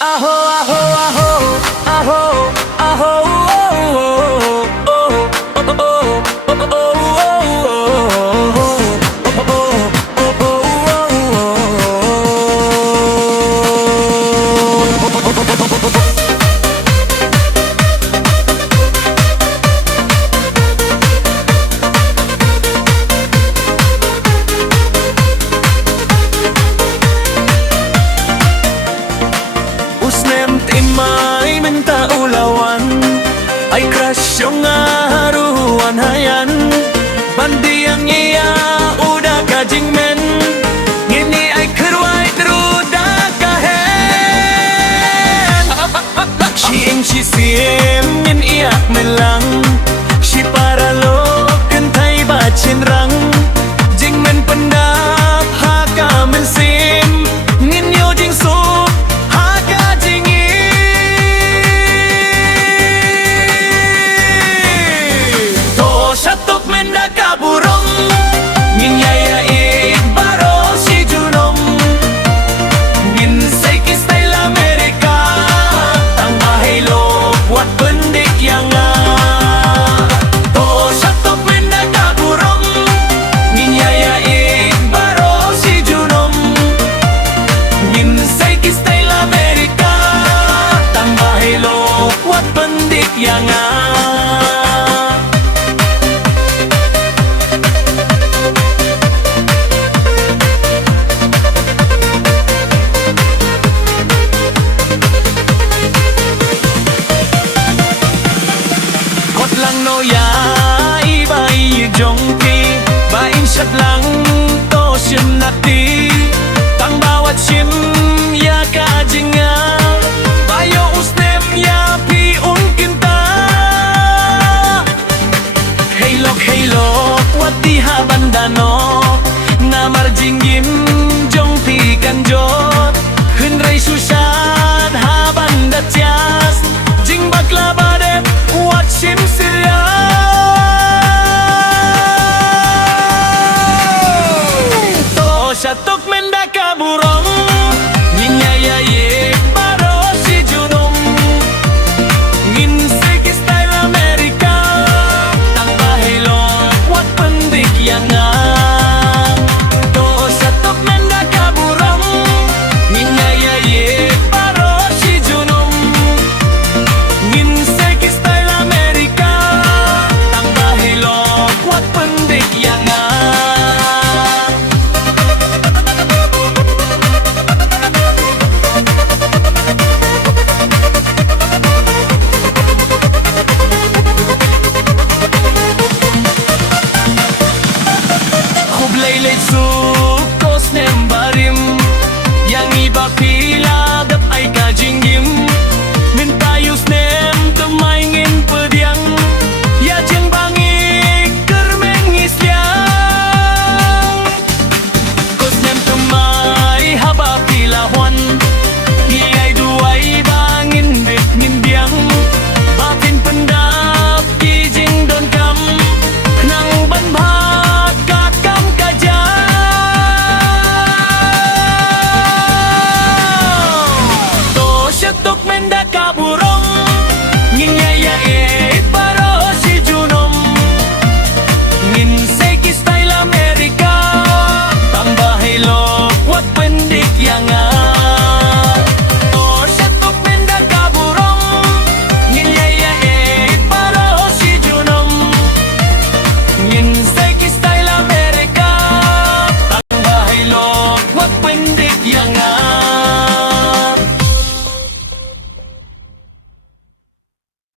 Aho, aho, aho, aho, aho, oh, oh, oh, oh, oh, Usnem timay minta ulawan ay crush yung haruan hayan bandi ang iya uda kajing men ngini ay kerway druda kahen Siing sisim ngin iyak melang si para lo kentay bacin rang jing men pendap haka mensim ngin yo jing sup lang no ya iba jongki bain syat lang to sim nati tang bawat sim ya kajinga bayo usnem ya pi un kinta hey lok wati ha bandano na marjinggim jongpi kanjot hunrai susad ha bandat jas jing bakla bade wat sim silya to shatok menda kaburong ninya ya ye baro si junum ngin seki style America tang bahelo wat pendik yanga to shatok menda kaburong ninya ya ye baro si junum ngin seki style America tang bahelo wat pendik yanga Late sukos nem barim yang iba pila